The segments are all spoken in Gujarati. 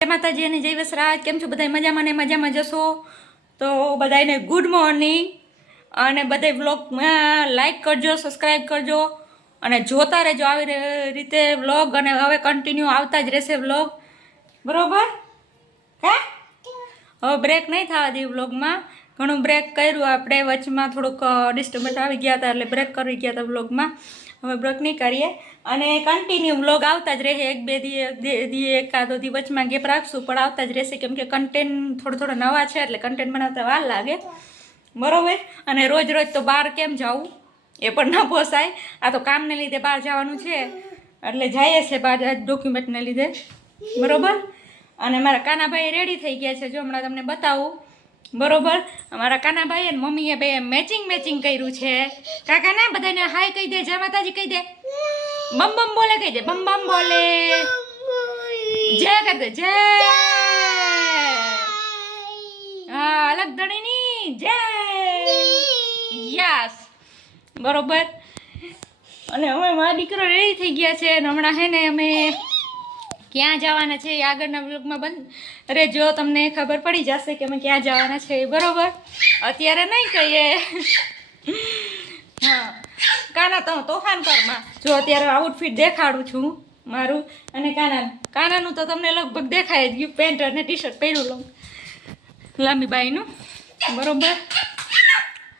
જય માતાજી અને જય વસરાજ. કેમ છો બધા? મજામાં ને મજામાં જશો તો બધાને ગુડ મોર્નિંગ. અને બધા વ્લોગમાં લાઈક કરજો, સબસ્ક્રાઈબ કરજો અને જોતા રહેજો આવી રીતે વ્લોગ. અને હવે કન્ટિન્યુ આવતા જ રહેશે વ્લોગ, બરોબર? હે હવે બ્રેક નહીં થવા દે વ્લોગમાં. ઘણું બ્રેક કર્યું આપણે, વચમાં થોડુંક ડિસ્ટર્બન્સ આવી ગયા હતા એટલે બ્રેક કરી ગયા હતા વ્લોગમાં. હવે બ્રેક નહીં કરીએ અને કન્ટિન્યુ વ્લોગ આવતા જ રહે. એક બે દી એકાદો દી વચમાં ગેપ રાખશું પણ આવતા જ રહેશે, કેમ કે કન્ટેન્ટ થોડો નવા છે એટલે કન્ટેન્ટ બનાવતા વાર લાગે, બરોબર? અને રોજ રોજ તો બહાર કેમ જવું એ પણ ન પોસાય. આ તો કામને લીધે બહાર જવાનું છે એટલે જઈએ છે બહાર ડોક્યુમેન્ટને લીધે, બરોબર? અને મારા કાનાભાઈ રેડી થઈ ગયા છે, જો હમણાં તમને બતાવું, બરોબર? અમારા કાનાભાઈ અને મમ્મીએ બે મેચિંગ કર્યું છે. કાકા ના બધાને હાય કહી દે, જય માતાજી કહી દે, બમ બમ બોલે કહી દે, બમ બમ બોલે, જય કર દે, જય. હા, અલગ ધણીની જય. યસ, બરોબર. અને હવે મારા દીકરો રેડી થઈ ગયા છે અને હમણાં હે ને અમે ક્યાં જવાના છે એ આગળના વ્લોગમાં બંધ રહેજો, તમને ખબર પડી જશે કે અમે ક્યાં જવાના છે, બરોબર? અત્યારે નહીં કહીએ. હા, કાના તો તોફાન કરમાં જો અત્યારે આઉટફિટ દેખાડું છું મારું. અને કાનાનું તો તમને લગભગ દેખાય જ ગયું, પેન્ટ અને ટી શર્ટ પહેર્યું લઉં લાંબી બાઈનું, બરોબર?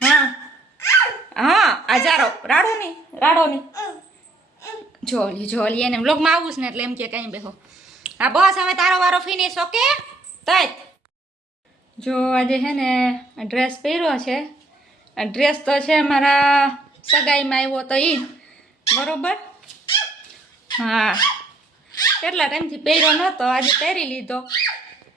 હા હા, આ જારો રાડોની જોલી એને વ્લોગમાં આવું છે ને એટલે એમ કે કઈ બેહો. હા બસ, હવે તારો વારો ફિનિશ, ઓકે? તઈ જો આજે છે ને ડ્રેસ પહેર્યો છે. ડ્રેસ તો છે મારા સગાઈમાં આવ્યો તો ઈ જ, બરોબર? હા, કેટલા ટાઈમથી પહેર્યો નહોતો, આજે પહેરી લીધો.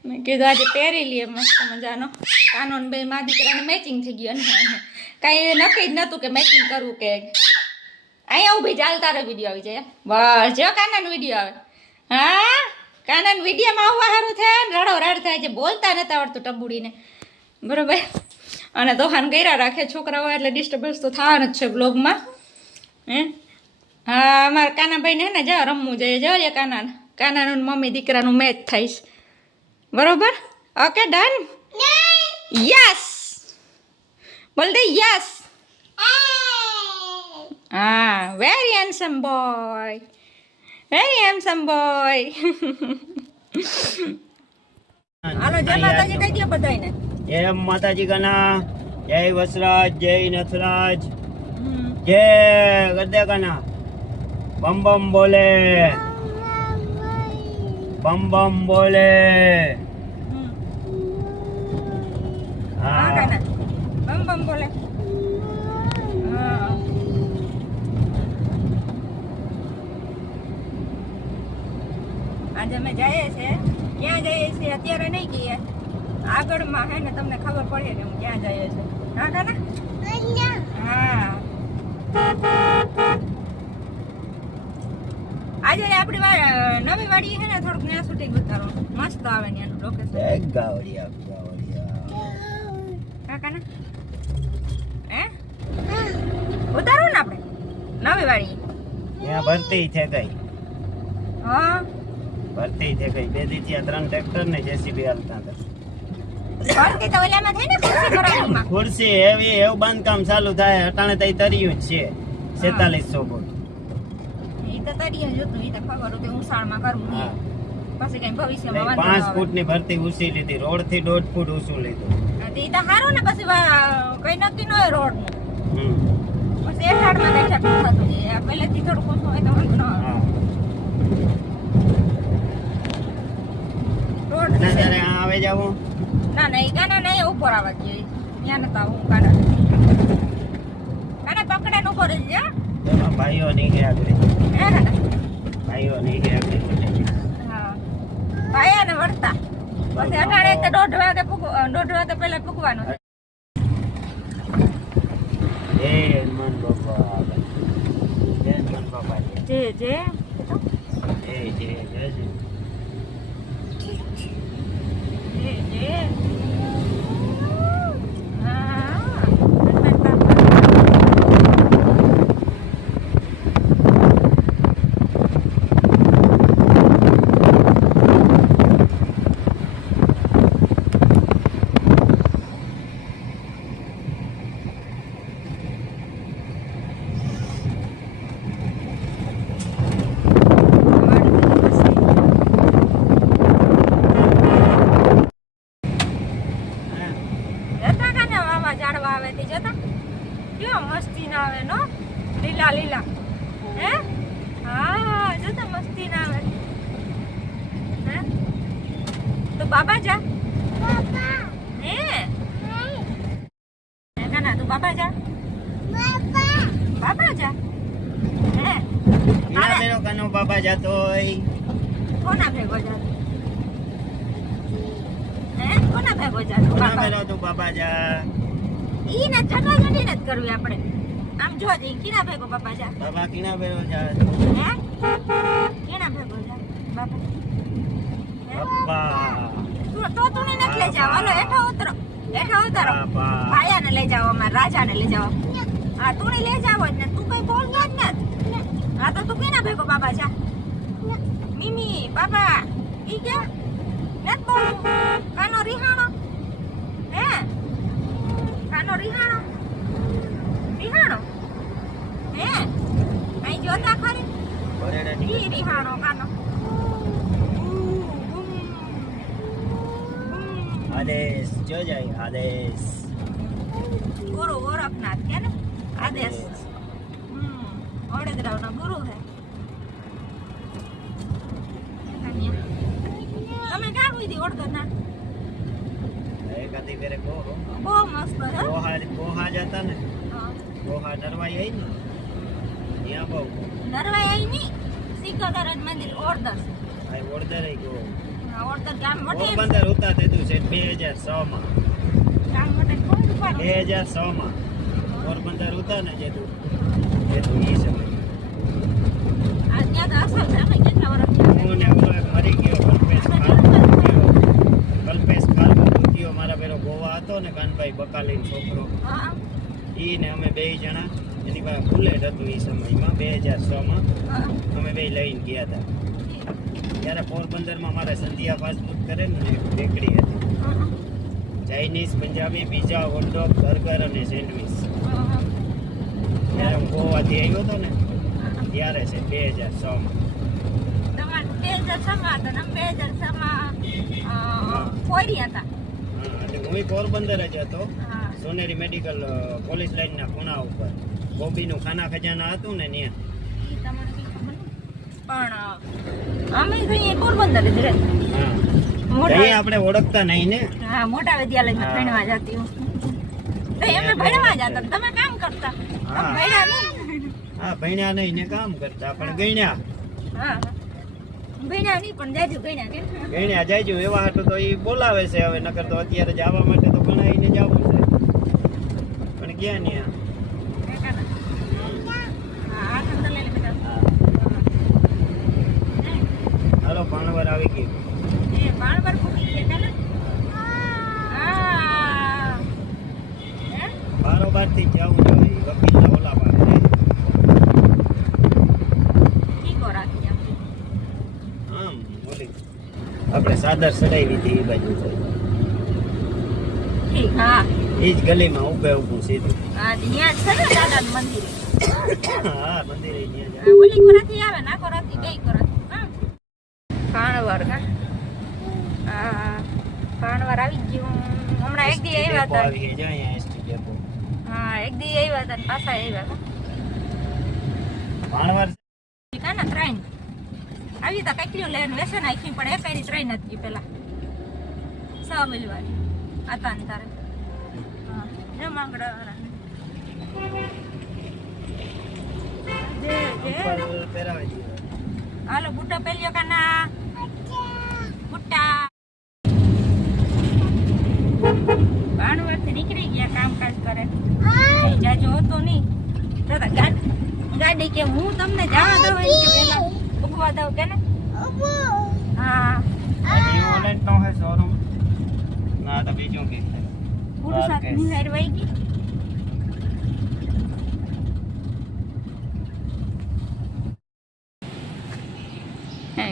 મેં કીધું આજે પહેરી લઈએ, મસ્ત મજાનો. કાનો ને બે મા દીકરાને મેચિંગ થઈ ગયું. અને કાંઈ નક્કી જ નહોતું કે મેચિંગ કરવું કે. અહીંયા ઊભી ચાલ, તારો વિડીયો આવી જાય. બસ જો કાનાનો વિડીયો આવે. હા, કાનાના વિડીયોમાં આવવા સારું થાય ને રડો થાય છે, બોલતા નથી આવડતું ટબુડીને, બરોબર? અને તોફાન કર્યા રાખે છોકરાઓ એટલે ડિસ્ટર્બન્સ તો થવાનું જ છે બ્લોગમાં. હે હા, અમારા કાનાભાઈને હે ને જાઓ રમવું જોઈએ, જોઈએ કાનાનું મમ્મી દીકરાનું મેચ થાય છે, બરોબર? Okay, done. યસ બોલ દે, યસ. હા, very handsome boy, very handsome boy. હાલો, જય માતાજી કહી દો બધાને. જય માતાજી કના, જય વસરાજ, જય નથરાજ, જય ગદ્દે કના. બમ બમ બોલે, બમ બમ બોલે. હા, બમ બમ બોલે. આજે અમે જઈએ છીએ, ક્યાં જઈએ છીએ અત્યારે નહીં કહીએ, આગળમાં હે ને તમને ખબર પડે ને હું ક્યાં જઈએ છીએ. હા કાના? હા, આજે આપણી નવી વાડી છે ને થોડુંક ત્યાં શૂટિંગ ઉતારવાનું મસ્ત આવે ને એનું લોકેશન. ગાવડિયા હા કાના? હે ઉતારવું ને આપણે નવી વાડી? ત્યાં ભરતી છે કઈ, હા ભરતી છે કઈ. બે દી ત્યાં 3 ટ્રેક્ટર ને જેસીબી હાલતા હતા. ભરતી તો ઓલામાં થાય ને ખુરશી ભરવામાં. ખુરશી એવી એવું બાંધકામ ચાલુ થાય, અટાણે તઈ તર્યું જ છે 4700 ફૂટ. ઈ તો તરીએ જોતું, ઈ તો ખબર કે ઉસાળમાં કરવું ને પછી કઈ ભવિષ્યમાં વાંધો 5 ફૂટની ભરતી ઊંચી લીધી, રોડ થી 1.5 ફૂટ ઊંચું લીધું. ઈ તો સારું ને, પછી કઈ નક્કી ન હોય રોડ નું, હમ. પછી એઠાડમાં કઈ થતું જાય. પહેલેથી થોડું ઓછું હોય તો વાંધો ન આવે. હા. રોડ અને ત્યારે આ આવે જાવું. ના ઈ ગાના નહીં ઉપર આવવા જોઈએ, ત્યાં નતા આવું. કાના પકડે ને ઉપર જ જા. એમાં ભાઈઓ ની હે આગળ, હે કાના? ભાઈઓ ની હે આગળ. હા, ભાઈ ને વળતા પછી અટાણે 1:30 વાગે પહેલા પૂકવાનું. એ મન બાપા, એ મન બાપા, જે એ જે તું બાબા જા હે કાના તું બાબા જા બાબા જા હે ઈના બેરો કાનો બાબા જાતો હોય કોના ભેગો જા હે કોના ભેગો જા તું ઈના બાબા બેરો તું બાબા જા ઈ ને ચટવા ચટી ને કરવી આપણે આમ જો જી કીના ભેગો બાબા જા બાબા કીના બેરો જા હે કીના ભેગો જા બાબા બાબા તું ને નથી લઈ જાવ હાલો હેઠો ઉતરો બાબા ભાયાને લઈ જાઓ અમારા રાજાને લઈ જાઓ હા તું લઈ જાવ જ ને તું કઈ બોલ જ ને હા તો તું કેના ભેગો બાબા જા મિમી બાબા ઈ કે નત બોલ કાનો રિહાણો હે કાનો રિહાણો હે આઈ જોતા ખરી બરેડે ઈ રિહાણો કાનો આદેશ જો જાય આદેશ ગુરુ ગોરખનાથ કે ને આદેશ ઓડેદરાવનો ગુરુ હે તમે ક્યાં કીધી ઓળખો ના એકાદી ફેરે કહો બહુ મસ્ત હે ગોહા જતા ને હા. ગોહા નરવાઈ આવી ને ત્યાં બહુ નરવાઈ આઈ ની સિકોતર જ મંદિર ઓરદર આ ઓળદર ગો ઓરદર ગામ મોટી પોરબંદર ઉતા થતું છે 2006 માં ગામ મોટે કોણ દુકાન 2006 માં પોરબંદર ઉતા ને જે તું ઈ સમય આ ત્યાં તો અસલ છે અમે કેટલા વર્ષ થયા હું ને ઓલો એક મરી ગયો કલ્પેશ ખાલગો ગયો મારા પેલો ગોવા હતો ને કાનભાઈ બકાલીન છોકરો હા ઈ ને અમે બે જણા એની પાસે બુલેટ હતું એ સમયમાં 2006 માં હા અમે બે લઈને ગયા હતા ત્યારે પોરબંદરમાં મારે સંધ્યા ફાસ્ટ ફૂડ કરે ને એક બેકરી હતી Chinese Punjabi pizza hot dog burger અને સેન્ડવિચ ત્યારે હું ગોવાથી આવ્યો હતો ને ત્યારે છે 2006 માં તમારે 2006 માં હતા ને 2006 માં ફોરી હતા હા એટલે હું પોરબંદર જ હતો હા સોનેરી મેડિકલ પોલીસ લાઈનના ખૂણા ઉપર બોબીનું ખાના ખજાના હતું ને ત્યાં ઈ તમને કઈ ખબર નહીં. પણ અમે તો અહીંયા પોરબંદર જ રહે હા મોટા ત્યાં આપણે ઓળખતા નહીં ને હા મોટા વિદ્યાલયમાં હા. ભણવા જતી હું તો એમને ભણવા જતા ને તમે કામ કરતા હા. તમે ભણ્યા નહીં હા ભણ્યા નહીં ને કામ કરતા પણ ગણ્યા હા ભણ્યા નહીં પણ જાજુ ગણ્યા કેમ ગણ્યા જાયજો એવા હાટું તો એ બોલાવે છે હવે નકર તો અત્યારે જવા માટે તો ભણાવીને જવું છે પણ ગયા ને હા આ ખંડર લઈ લે બેટા હાલો પાણવર આવી ગઈ એ બાણબર ફૂટી ગયા કાલે હા હે બારોબાર થી જવું જોઈએ વકીલના ઓલા પાસે ઠીકો રાખી આમ આમ ઓલી આપણે સાદર ચડાવી હતી એ બાજુ ઠીક હા એ જ ગલીમાં ઊભે ઊભું સીધું હા ત્યાં છે ને દાદાનું મંદિર હા મંદિરે ત્યાં જાય આ ઓલી કોરાથી આવે ના કોરાથી બે કોરાથી હા પાણવર કા હા પાણવર આવી ગયું હમણાં એક દી આવ્યા હતા આવી જાય અહીંયા એસટી ડેપો હા એક દી આવ્યા હતા ને પાછા આવ્યા હતા પાણવર કા ને ટ્રેન આવી તો કેટલી લેન વેસે નાખી પણ એકાઈ ટ્રેન હતી પેલા સામેલવાળી હતા ને તારે હા એ માંગડા ઉપર પહેરાવી દીધો હાલો બુટ્ટા પેલ્યો કાના બુટ્ટા બાણવર થી નીકળી ગયા કામકાજ કરે કઈ જાજો હતો નહીં દાદા ગાડી કે હું તમને જવા દઉં એમ કે વેલા ઉભવા દઉં કે ને હા ઓનલાઈન નો હે શોરૂમ ના તો બીજું કે પુરુષ હાથની સાઈડ વહી ગઈ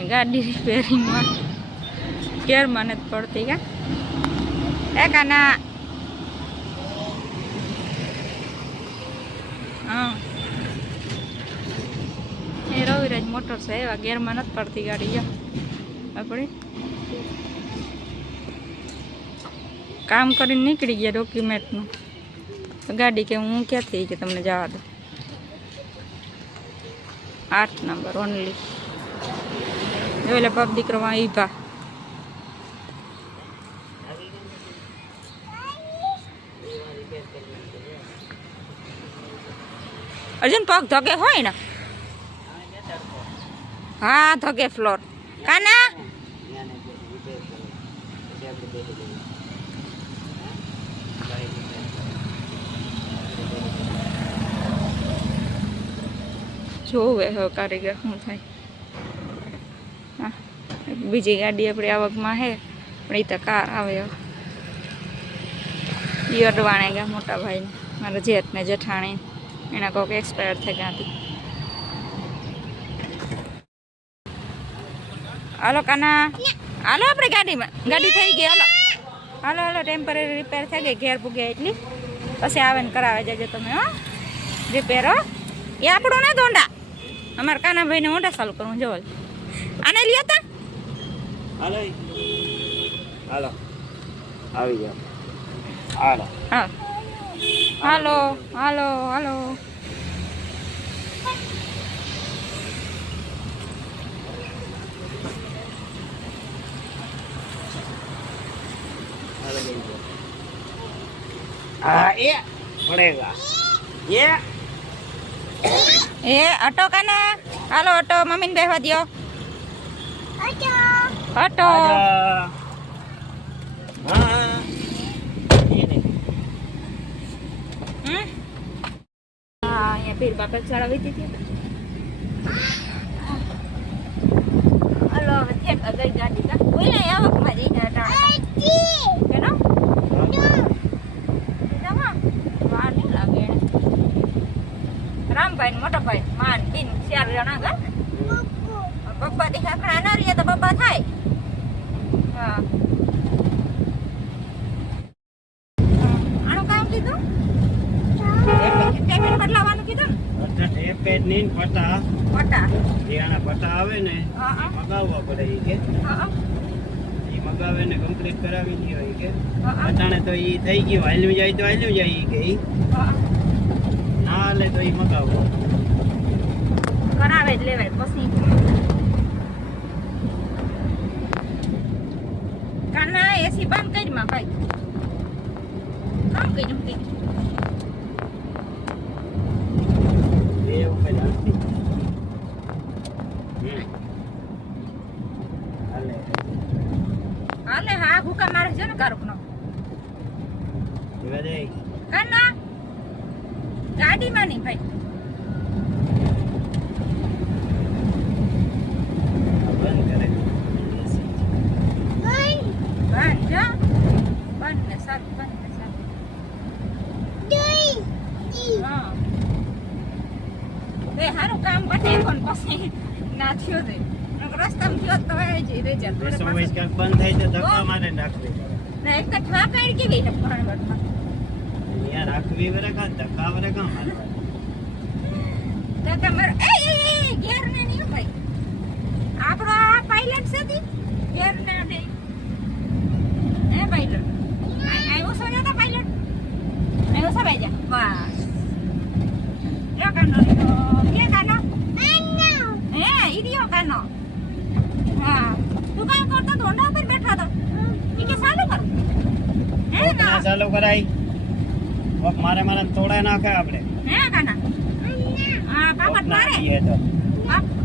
ગાડી રિપેરિંગમાં કેરમાં નથી પડતી કા એ કાના હા એ રવિરાજ મોટર છે એવા ગેરમાં નથી પડતી ગાડી આપણે કામ કરીને નીકળી ગયા ડોક્યુમેન્ટનું તો ગાડી કે હું ક્યાંથી કે તમને જવા દો 8 નંબર ઓનલી એટલે બાપ દીકરોમાં ઈભા અર્જુન પગ ધગે હોય ને હા ધગે ફ્લોર કાના જોવે હવે કારીગર શું થાય હા બીજી ગાડી આપણી આવકમાં છે પણ એ તો કાર આવે એ અડવાણે ગયા મોટા ભાઈને મારા જેઠ ને જેઠાણી એના કોઈક એક્સપાયર થઈ ગયા હતી હાલો કાના હાલો આપણે ગાડીમાં ગાડી થઈ ગઈ હાલો હાલો હાલો ટેમ્પરરી રિપેર થઈ ગઈ ઘેર પૂગ્યા એટલી પછી આવે ને કરાવે જજો તમે હો રિપેર હો એ આપણું ના દોંડા અમારા કાનાભાઈને મોટા ચાલુ કરવું જોવો આને લ્યો તા હાલો હાલો આવી જાઓ હાલો હા હાલો હાલો હાલો हाँ ये पड़ेगा ये એ ઓટો કાના હાલો ઓટો મમ્મીને બેસવા દ્યો ઓટો आजा। हाँ ये नहीं હા અહીંયા પીર બાપા ચડાવી દીધી હાલો હવે થેક ગઈ ગાડી કા ઓલે આવકમાં જઈને અટાણે કેનો જમા વાર નહીં લાગે એને રામભાઈ ને મોટાભાઈ માન બિન 4 જણા ગા પપ્પા થી ખાખડા ના રીએ તો પપ્પા થાય હા આનું કામ કીધું ટેપ બદલાવાનું કીધું अच्छा टेप पेड नहीं पता પટા ये आना पता आवे ने હા હા मगाववा पड़े ई के હા ई मगावे ने कंप्लीट करावी दी होई के હા अटाणे तो ई થઈ ગયું હાલ્યું જાય તો હાલ્યું જાય ઈ કે ઈ હા ના હાલે તો ઈ મગાવો કરાવે જ લેવાય પછી કાના એસી બંધ કરી માં ભાઈ કામ કર્યું તે એ ઉપર હાલતી હાલે હાલે હા ભૂકા મારે છે ને કારુક નો એવા દે કાના ગાડીમાં નહીં ભાઈ બંધ કરે બંધ જા બંધ ને સારું બંધ ને સારું હા તે હારું કામ પતે પણ પછી ના થયો દે રસ્તામાં થયો તો હોય જ રેજર બેસો વૈસ કાંક બંધ થાય તો ધક્કા મારે નાખવી પડે ના એક તો ઠાકાઈ કેવી છે ભણવટમાં અહીંયા રાખવી વરે કાં ધક્કા વરે કાં મારવા તો તમારે એ ગેર ને નહીં ભાઈ આપણો આ પાયલટ છે તી ગેર ને દે એ પાયલટ આવ્યો છો ને તો પાયલટ આવ્યો છો ભાઈ જા બસ એ કાનો કે કાનો હે ઈડિયો કાનો હા તું કામ કરતો ધોંડા પર બેઠા તો ઈ કે ચાલુ કર હે ના ના ચાલુ કરાય કોક મારે મારે તોડાય નાખે આપણે હે કાના હા પાપડ મારે એ તો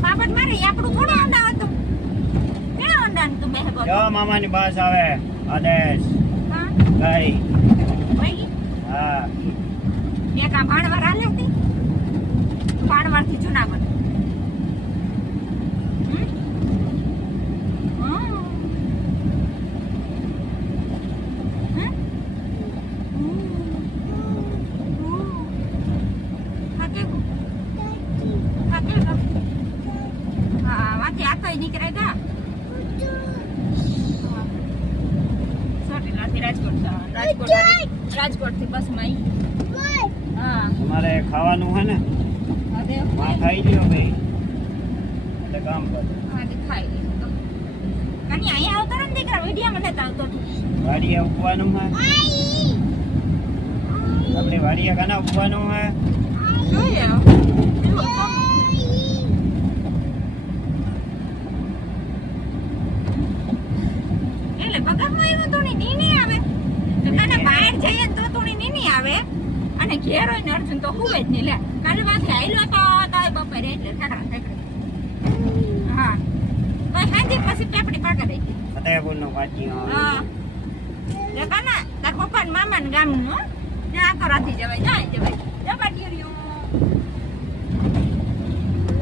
પાપડ મારે ઈ આપણું થોડું અંડા હતું કેવા અંડા તું બે ગો જો મામાની બસ આવે આદેશ હા ગઈ ભાઈ હા મેં કા ભાણવાર આલે હતી ભાણવાર થી જુનાગઢ રાજકોટ થી બસ માં હા તમારે ખાવાનું હે ને માં ખાઈ લ્યો ભાઈ એટલે કામ કરો હા ખાઈ લીધું તો કની અહીંયા આવતો ને દીકરા વિડિયા મને આવતો વાડીએ ઉગવાનું હે આપણે વાડીએ કાના ઉગવાનું હે જોઈએ એટલે પગારમાં આવ્યું તો ની આવે તો તને બહાર જઈએ તો તું ની આવે અને ઘેર હોય ને અર્જુન તો હુવે જ નહીં લે. કાલે પાછી આયલો તો તાય બપોરે એટલે ઠાકરા ઠાકરા. હા. તો સાંજે પછી પેપડી પાકે રહી. ફતેહપુરનો પાટિયો. હા. લે કાના તાર પપ્પા ને મામા ને ગામનું હો. ત્યાં તો રાતી જવાય જાય જવાય. જવા દીર્યો.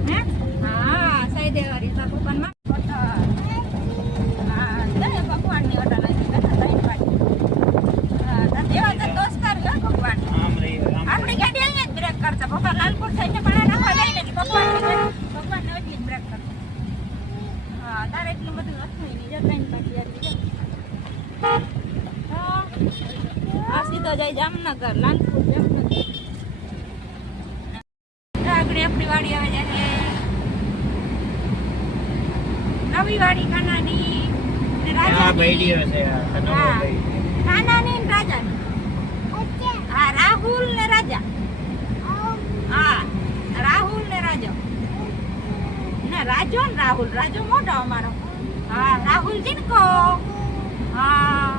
હે? હા, સહી દેવારી તાર પપ્પા ને મામા. હા, લે ભગવાન ની ઓટા લાગી બેઠા લઈને પાડી. હા, તાર દેવા તો દોસ્તાર હે ભગવાન. આમ રહી આમ. આપણી ગાડી અહીંયા જ બ્રેક કરતા. પપ્પા લાલપુર થઈને પાણા નાખવા જાય ને ભગવાન ને એટલી જ બ્રેક કરતા. હા, તારે એટલું બધું હતું નહીં જતા પાછી આવી જાય. આ સીધો જાય જામનગર, લાલપુર જામનગર. આગળ આપણી વાડી આવે જાય નવી વાડી કાનાની ને આ રાજાની. બૈડીઓ છે આ કનવો હા. બૈડી. કાનાની ને રાજાની. હા, રાહુલ ને રાજા. હા, રાહુલ ને રાજો. ને રાજો ને રાહુલ. રાજો મોટો અમારો. હા, રાહુલ જીનકો. હા.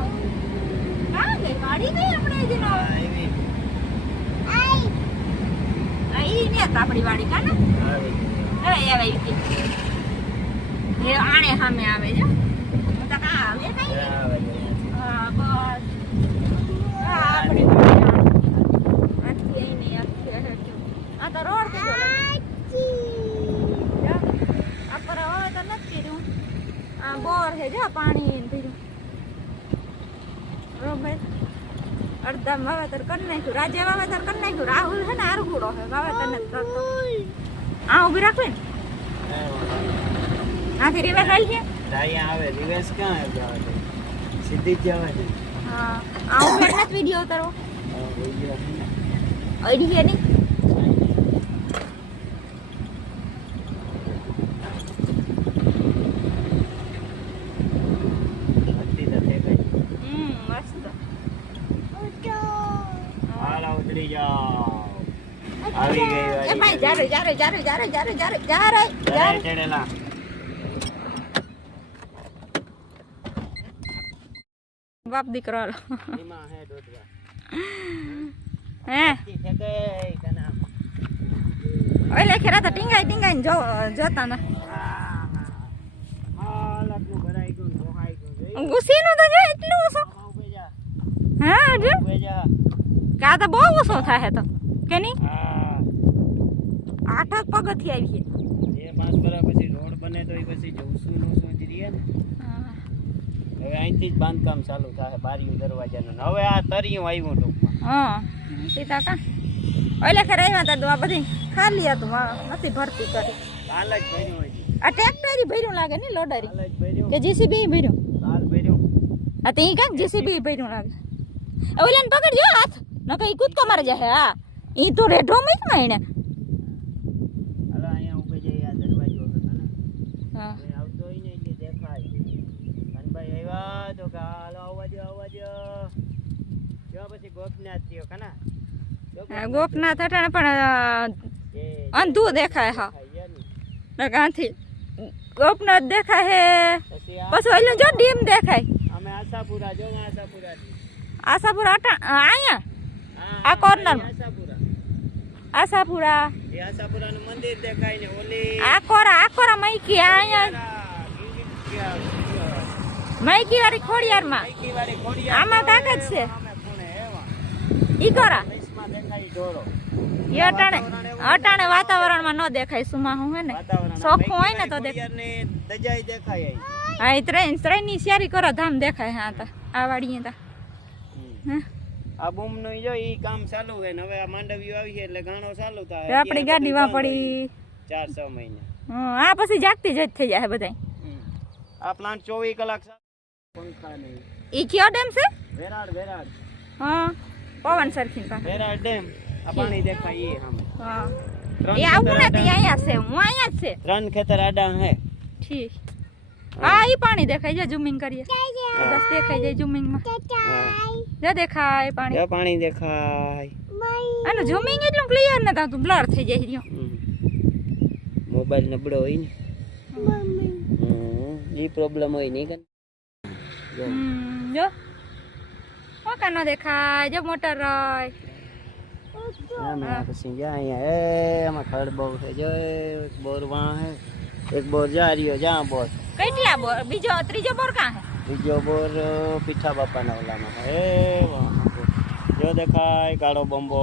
કાં ગઈ વાડી ગઈ આપણે જીનો. આ એવી ઈ ને આપણી વાડી કાના. આવી. હવે આવે ઈ. એ આણે સામે આવે છે. હું તો કાં આવે નહીં. આવે છે. હા, બસ. હા, આપણી વાડી આખી એની આખી હેઠું. આ તો રોડ થી ગયો. આ પર હવે તો નથી કર્યું. આ બોર છે જો પાણી ભર્યું. બરોબર. અડધા વાવેતર કરી નાખ્યું. રાજે વાવેતર કરી નાખ્યું. રાહુલ છે ને આરગુડો છે વાવેતર નથી કરતો. આ ઉભી રાખવી ને આથી રિવર્સ આવી છે. અહીંયા આવે રિવેશ ક્યાં જવા દે સીધી જ જવા દે. હા, આ ઉભી નથી વિડીયો ઉતારવો. આ વિડિયો છે ને. અડી છે નહીં. ભરતી તો થઈ ગઈ. મસ્ત. હાલો ઉતરી જાઓ. આવી ગઈ એ વાડી. ભાઈ જારે જારે જારે જારે જારે જારે જારે જરા ચડેલા. બાપ દીકરો હાલો. એમાં હે દોડવા. હે ઈ થઈ ગઈ કના. ઓલે ખેરા તો ટીંગાઈ ટીંગાઈ જોતા ના. હાલતનું ભરાઈ ગયું ને ધોવાઈ ગયું. જોઈ? ગુસીનું તો જો એટલું ઓછો. આમાં ઊભી જા. હા જો ઊભી જા. કા તો બહુ ઓછો થાય તો કે નહીં. હા. 8 પગથી આવી છે. એ 5 વર્ષ પછી રોડ બને તો એ પછી જવસું નોસું જ રહીએ ને. હવે અહીંથી જ બાંધકામ ચાલુ થાય બારીયું દરવાજાનું. હવે આ તરિયું આવ્યું ટૂંકમાં. હા સીતા કા ઓલે ખેરા આવ્યા તા આ બધી ખાલી હતું નથી ભરતી કરી. કાલ જ ભર્યું હોય છે. આ ટ્રેક્ટરી ભર્યું લાગે ને લોડરી કાલ જ ભર્યું. કે જીસીબી ભર્યું. કાલ ભર્યું. આ તે કાંક જીસીબી ભર્યું લાગે. ઓલાને પકડજો હાથ નકર ઈ કૂદકો મારે જાય. હા ઈ તો રેઢો માં જ એને. હાલો અહીંયા ઊભી જઈ આ દરવાજો હતો ને. હા એ આવતો હોય ને એટલે દેખાય. કનભાઈ આવ્યા તો કે હાલો આવવા દો આવવા દો. જો પછી ગોપનાથ થયો કના. ગોપનાથ હટાણે પણ એ અંધું દેખાય. હા ખાઈ ગયા ને. નકાંથી ગોપનાથ દેખાય હે. પછી આ પછી ઓલું જો ડીમ દેખાય. અમે આશાપુરા જો આશાપુરા થી. આશાપુરા અહીંયા હા, આ corner. આશાપુરા. આશાપુરા એ આશાપુરાનું મંદિર દેખાય ને ઓલી આકોરા મૈકી અહીંયા મૈકી વાળી ખોડિયારમાં આમાં કાંક જ છે. ઈ કોરા ઈ અટાણે વાતાવરણમાં ન દેખાય. સુમા હું હે ને ચોખ્ખું હોય ને તો દેખાય. હા એ ત્રણ ની શેરી કરો ધામ દેખાય. હા તા આ વાડી તા આ બૂમ નું જો ઈ કામ ચાલુ છે ને હવે આ માંડવીઓ આવી છે એટલે ગાણો ચાલુ થાય. આપણી ગાડી માં પડી 4-6 મહિને. આ પછી જાગતી જ થઈ જાય બધા. આ પ્લાન્ટ 24 કલાક પંખા નહીં. ઈ કયો ડેમ છે? વેરાડ હા પવન સરખી પા વેરાડ ડેમ. આ પાણી દેખાય એ સામે. હા એ આવું નથી અહીંયા છે. હું અહીંયા જ છે. 3 ખેતર આડા હે. ઠીક. હા ઈ પાણી દેખાય છે. ઝૂમિંગ કરીએ બસ દેખાય જાય ઝૂમિંગ માં. જો દેખાય પાણી. જો પાણી દેખાય. આનું ઝૂમિંગ એટલું ક્લિયર ન થાતું બ્લર થઈ જાય રહ્યો. મોબાઈલ નબળો હોય ને ઈ પ્રોબ્લેમ હોય નહીં કે. જો ઓકા ન દેખાય. જો મોટર રોય અમે પછી ગયા અહીંયા આમાં ખડ બહુ છે જો એક બોર વાં હે એક બોર જા રહ્યો જ્યાં બોર કેટલા બોર બીજો ત્રીજો બોર કાં હે બીજો બોર પીઠા બાપાના ઓલામાં હે વાહ જો દેખાય કાળો બંબો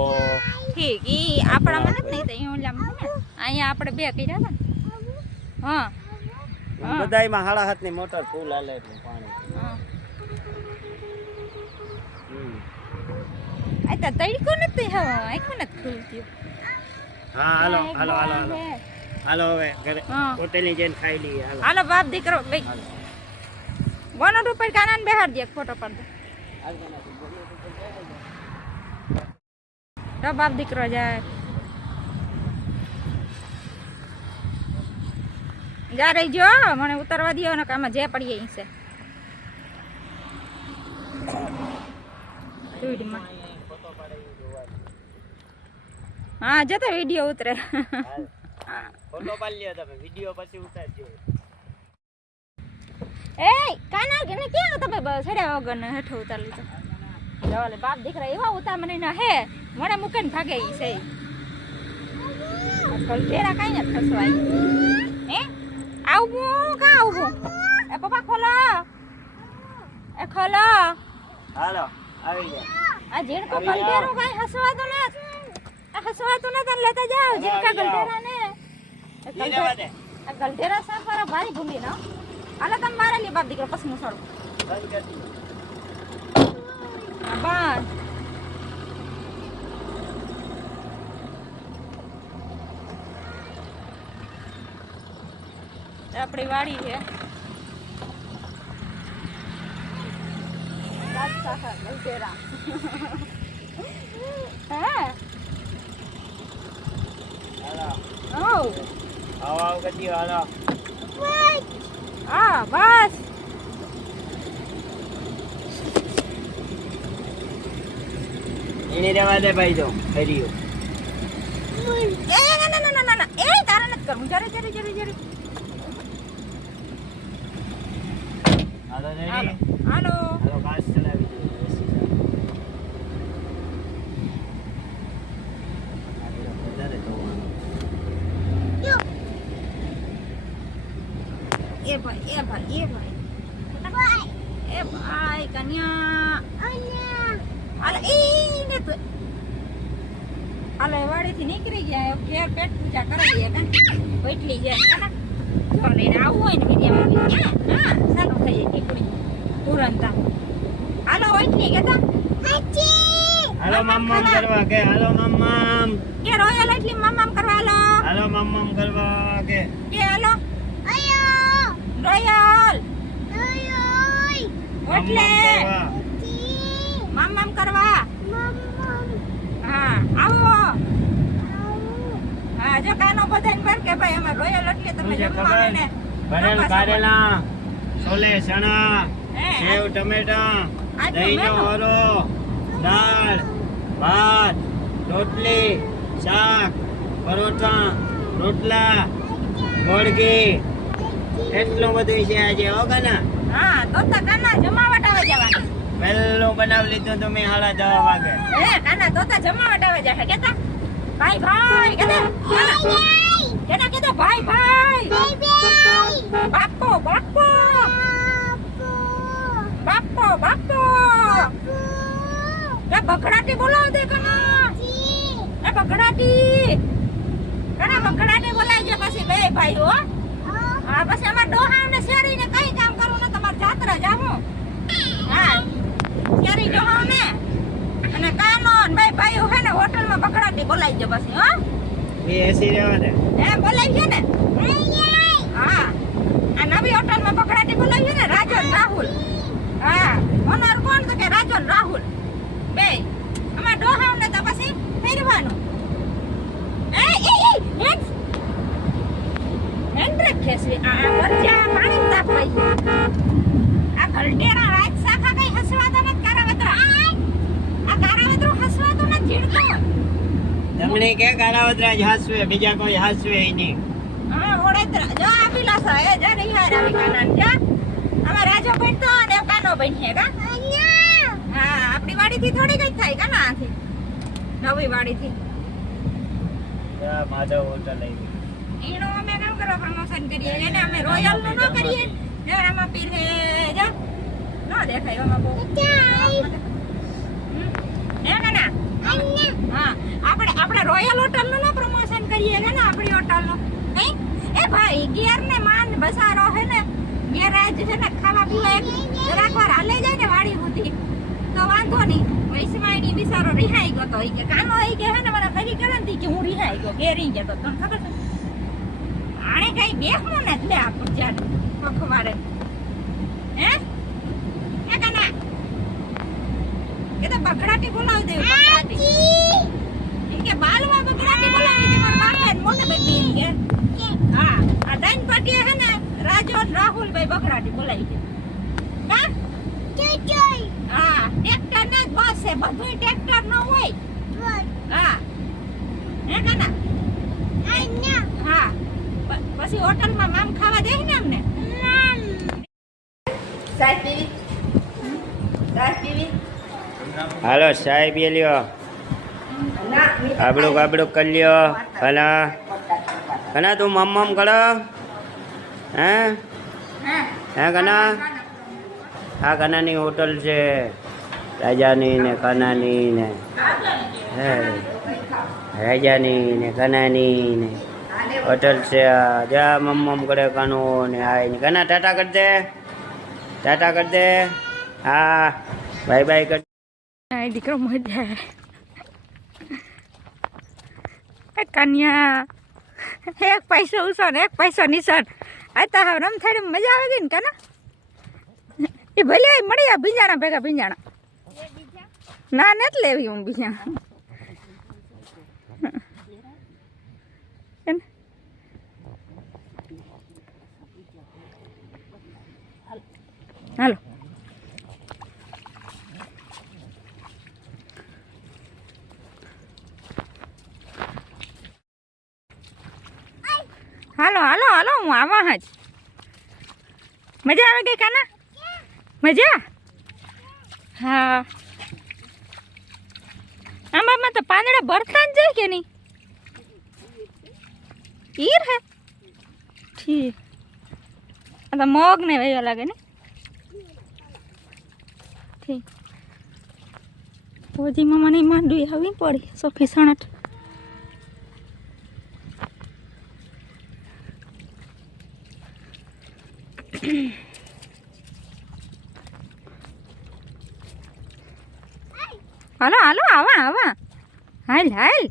ઠીક ઈ આપણામાં નથી નહીં તો ઈ ઓલામાં છે ને અહીંયા આપણે બે કર્યા હતા ને હા બધાયમાં હાડા હાથની મોટર ફૂલ હાલે એટલે પાણી હા આ તો તડકો નથી હવે આખું નથી ખુલતી હા હાલો હાલો હાલો હાલો હાલો હવે ઘરે હા. હોટેલની જઈને ખાઈ લઈએ હાલો હાલો બાપ દીકરો ભાઈ બોનટ ઉપર કાનાને બેહાડ દે ફોટો પર તો બાપ દીકરો જાય જા રહી જો મને ઉતરવા દો ને કામાં જે પડીએ અહીં છે સ્પીડમાં. હા જતો વિડીયો ઉતરે ફોટો પાડી લ્યો તમે વિડિયો પછી ઉતારજો એ કાના કે ક્યાં તમે છડ્યા વગર ને હેઠો ઉતાર લીધો જવાલે બાપ દીકરા એવા ઉતાર મને ના હે મોડે મૂકીને ભાગે ઈ છે કલટેરા કાઈ ન ખસવાય હે આવું કા આવું એ પપ્પા ખોલો એ ખોલો હાલો આવી ગયા આ જીણકો કલટેરો કાઈ હસવાતો ન આ હસવાતો ન તને લેતા જાવ જીણકા કલટેરા ને આ કલટેરા સાફારા ભારી ભૂલી ના હાલો તમે મારે લી બાપ દીકરો પસનું છોડ બસ આપણી વાડી છે આવો ગડી હાલો હા બસ એને રહેવા દે ભાઈ તો ફેરીઓ એ ના એ તારે નથી કરવું જરે હાલો હાલો રેડી હાલો હાલો ગાસ ચલાવી દો એ ભાઈ કન્યા હાલ ને તો હાલ વાડીથી નીકળી ગયા ઘેર પેટ પૂજા કરી દે કન બેઠલી જાય કન જો લઈને આવું હોય ને વિડિયા હા ચાલો થઈ જાય નીકળી તુરંત હાલો ઓટલી કેતા હાલો મમ્મમ કરવા કે હાલો મમ્મમ કે રોયલ એટલી મમ્મમ કરવા હાલો મમ્મમ કરવા કે હાલો રોયલ એટલે મમ્મમ કરવા હા આવો હા જો કાનો બધાને બર કે ભાઈ અમે રોયલ એટલે તમે જમવા ને ભરેલ કારેલા છોલે ચણા સેવ ટમેટા દહીંનો ઓરો દાળ ભાત રોટલી શાક પરોઠા રોટલા ગોળગી એટલું બધું છે આજે હો કાના હા તો કાના જમાવટ આવે જવાનું પહેલું બનાવી લીધું તમે 10:30 વાગે હે કાના તો જમાવટ આવે જાય કેતા ભાઈ કેતા કેતા ભાઈ બાપો એ બગડાટી બોલાવ દે કના એ બગડાટી બોલાવી છે પછી બે ભાઈ હો હા પછી અમાર ડોહાને શેરીને કઈ કામ કરવું ને તમાર જાત્રા જામો હા શેરી ડોહાને અને કાનો ને બે ભાઈઓ હે ને હોટલમાં બગડાટી બોલાવી છે પછી હો એ એસી રહેવા દે બોલાવી છે ને હા આ નવી હોટલમાં બગડાટી બોલાવી ને રાજન રાહુલ હા ઓનર કોણ તો કે રાજન રાહુલ બે અમાર ડોહાને તો પછી ફેરવાનું હેન્ડ્રેક ખેસવી આ વરજા પાણી તાપ પઈ આ ઘલટેરા રાત શાખા કઈ હસવાતો ન કારાવતરા આ કારાવતરો હસવાતો ન જીડકો તમને કે કારાવતરા જ હાસવે બીજા કોઈ હાસવે નહીં હા ઓડેતરા જો આ બિલાસા એ જા નહીં હાર આવી કાનાન જા અમાર રાજો બન તો ને કાનો બન છે કા હા આપણી વાડી થી થોડી કઈ થાય કાના આથી નવી વાડીથી ત્યાં માધવ હોટલ આવી. એનો અમે કેમ કરવા પ્રમોશન કરીએ એને અમે રોયલ નું ન કરીએ જરા આમાં પીરે જા ન દેખાય આમાં બહુ હે કાના હા આપણે રોયલ હોટલ નું ન પ્રમોશન કરીએ કે ને આપણી હોટલ નું હે એ ભાઈ ગિયર ને માન બસારો હે ને ગેરાજ છે ને ખાવા પીવા એક જરાક વાર હાલે જાય ને વાડી સુધી તો વાંધો નહીં વૈષ્ણવી બિસારો રિહાઈ ગયો તો કે કાનો એ કે હે ને મને ફરી કરે ને કે હું રિહાઈ ગયો ઘેરી ગયો તો તને ખબર છે આણે કઈ બેહવું ને એટલે આપણ જાન પખવારે હે એ કના એ તો બગડાટી બોલાવી દે બગડાટી કે બાલમાં બગડાટી બોલાવી દે મારા બાપે મોટે બેટી કે હા આ દૈન પાટી હે ને રાજુ રાહુલ ભાઈ બગડાટી બોલાવી દે કા હા ટ્રેક્ટર ને બસ છે બધું ટ્રેક્ટર નો હોય હા હે કના હા પછી હોટલમાં મામ ખાવા દે ને અમને હાલો સાહેબ એ લ્યો આબડું ગાબડું કરી લ્યો. કના તું મમ કરો હે હે કના આ કનાની હોટલ છે રાજાની ને કનાની ને હે રાજાની ને કનાની ને હોટલ છે જા મમ કરે કાનો ને આય ને કના ટાટા કરી દે ટાટા કરી દે હા બાય બાય કર દીકરો મજા કન્યા એક પૈસો ઉસો ને એક પૈસો નિશાન આ તો હવે રમથાડી મજા આવે ગઈ ને કાના એ ભલે મળી આ બીજાણા ભેગા બીજાણા ના નથી લેવી હું બીજાણા હાલો હાલો હાલો હાલો હું આવા જ મજા આવે ગઈ કાના મજા હા આંબામાં તો પાંદડા ભરતા જ જાય કે નહીં ઈર હે ઠીક આ તો મગ ને વહેવા લાગે ને ઠીક ઓજીમાં મને માંડવી આવી પડી સોખી સણટ હાલો હાલો આવા આવા હાલ હાલ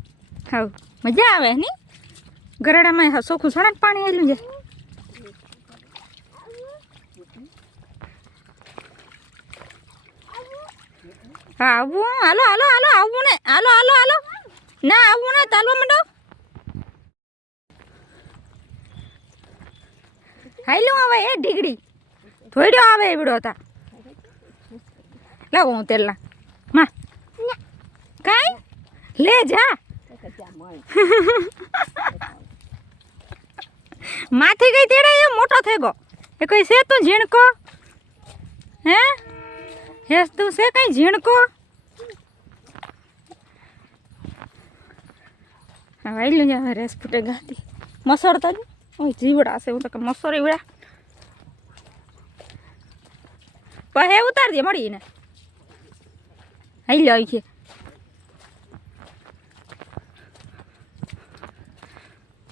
હા મજા આવે ની ગરડામાં સોખું સણટ પાણી આવેલું છે હા આવું હાલો હાલો હાલો આવું ને હાલો હાલો હાલો ના આવું ને ચાલવા માંડો હાલ્યું આવે એ ઢીગડી થોડ્યો આવે એવડો હતા લાવો હું તેલના માં કાઈ લે જા માથી ગઈ તેડા એ મોટો થઈ ગયો એ કઈ છે તું ઝીણકો હે હેસ તું છે કઈ ઝીણકો હા વાઈલું જા રેસ ફૂટે ગાતી મસરતા જ ઓય જીવડા છે હું તો કે મસર એવડા પહે ઉતાર દે મળીને હાઈ લો કે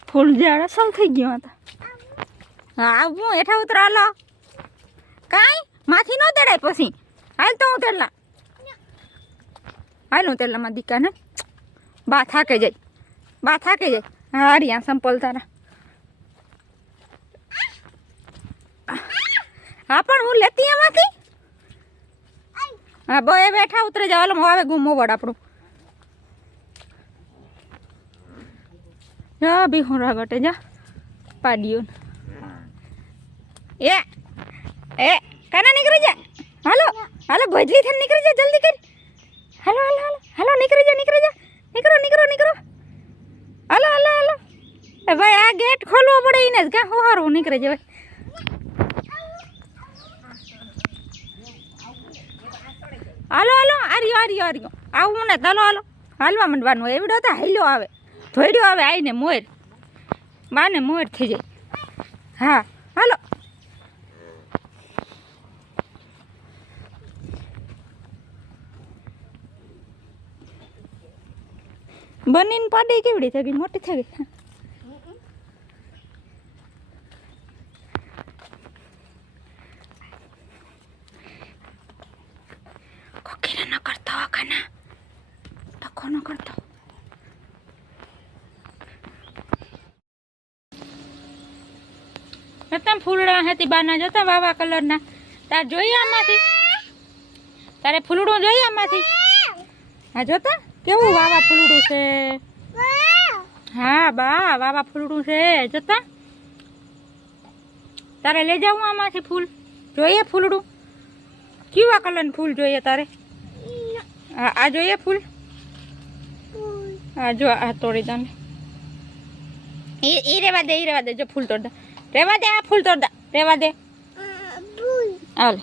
ફૂલ ઝાડ અસલ થઈ ગયો હતા હા હું હેઠા ઉતરા લો કાંઈ માથી ન તેડાય પછી હાલ તો હું તેડલા હાલ હું તેડલામાં દીકા ને બા થાકે જાય હા રિયા સંપલ તારા હા પણ હું લેતી એમાંથી હા બે બેઠા ઉતરે જવા હવે ગુમો વડ આપણું જા બી હું રાગટે જા પાડ્યું એ કાના નીકળી જા હાલો હાલો ભજવી થઈને નીકળી જા જલ્દી કરી હાલો હાલો હાલો હાલો નીકળી જા નીકળો હાલો હાલો હાલો ભાઈ આ ગેટ ખોલવો પડે એને જ કાં હારું નીકળી જાય હાલો હાલો આર્યો આવું ને ચાલો હાલો હાલવા માંડવાનું એવડો તો હાલ્યો આવે ધોડ્યો આવે આવીને મોર બાને મોર થઈ જાય હા હાલો બનીને પાડી કેવડી થઈ ગઈ મોટી થઈ ગઈ કોકીને ન કરતો ખાના ટકો ન કરતો હતા ફૂલડા હતી બાના જતા વાવા કલરના તાર જોઈએ આમાંથી તારે ફૂલડું જોઈએ આમાંથી હા જોતા કેવું વાવા ફૂલડું છે હા બા વાવા ફૂલડું છે જોતા તારે લઈ જાવું આમાંથી ફૂલ જોઈએ ફૂલડું કેવા કલરનું ફૂલ જોઈએ તારે હા આ જોઈએ ફૂલ હા જો આ તોડી દો ને એ રેવા દે જો ફૂલ તોડ દે રેવા દે આ ફૂલ તોડ દે રેવા દે હાલો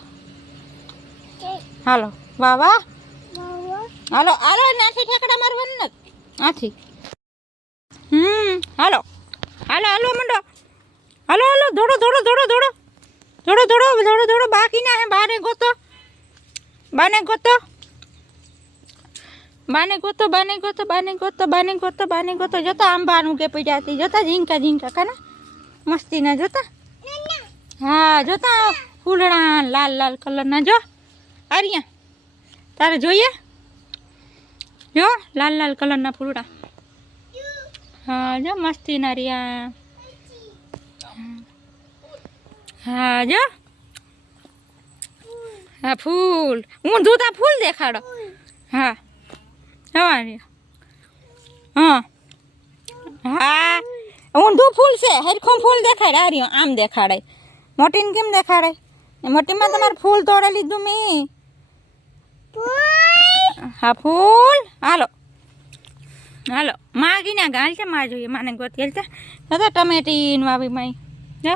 હાલો વાહ વાહ હાલો હાલો નાથી ઠેકડા મારવાનું નથી આથી હાલો હાલો હાલો મંડો હાલો હાલો દોડો દોડો દોડો દોડો દોડો દોડો દોડો દોડો બાકી ના હે બાને ગોતો બાને ગોતો બાને ગોતો બાને ગોતો બાને ગોતો બાને ગોતો બાને ગોતો જોતા આંબાનું કે પીડાતી જોતા ઝીંકા ઝીંકા કાના મસ્તી ના જોતા હા જોતા ફૂલડા લાલ લાલ કલરના જો આર્યા તારે જોઈએ જો લાલ લાલ કલરના ફૂલડા હા જો મસ્તી ના રહ્યા હા જો હા ફૂલ ઊંધું તા ફૂલ દેખાડો હા હા હા હા ઊંધું ફૂલ છે હરખું ફૂલ દેખાડે આ રહ્યું આમ દેખાડે મોટીને કેમ દેખાડે મોટીમાં તમારે ફૂલ તોડે લીધું મેં હા ફૂલ હાલો હાલો માગીને ગાલ છે માં જોઈએ માને ગોતી છે તો ટમેટી વાવી માઈ જો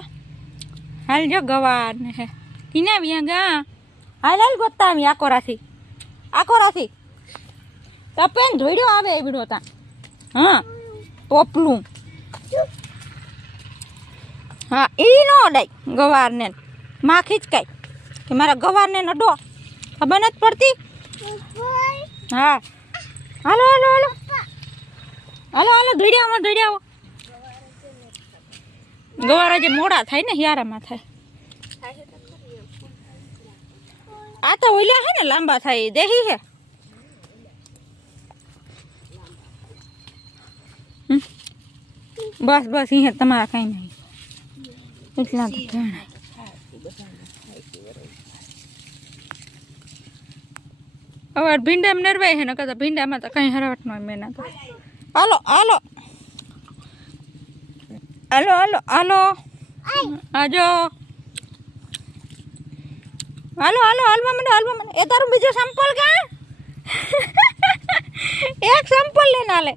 હાલ જો ગવાર ને હે કિના વ્યા ગા હાલ હાલ ગોતતા આવી આકોરાથી તપેન ધોડ્યો આવે એ બીડો તા હા પોપલું હા ઈ નો અડાય ગવારને માં ખીચકાય કે મારા ગવારને અડો ખબર નથી પડતી હા હાલો હાલો હાલો હાલો હાલો ધોડ્યા ગવારા જે મોડા થાય ને હિયારામાં થાય આ તો ઓલ્યા હે ને લાંબા થાય દેહી હે બસ બસ અહીંયા તમારા કઈ નહીં એટલા તો જણાય હવે ભીંડામાં નરવાય છે ને કદાચ ભીંડામાં તો કઈ હરાવટ ન મેના તો હાલો હાલો હાલો હાલો હાલો આજો હાલો હાલો હાલવા માંડો એ તારું બીજું સેમ્પલ કા એક સેમ્પલ લઈને હાલે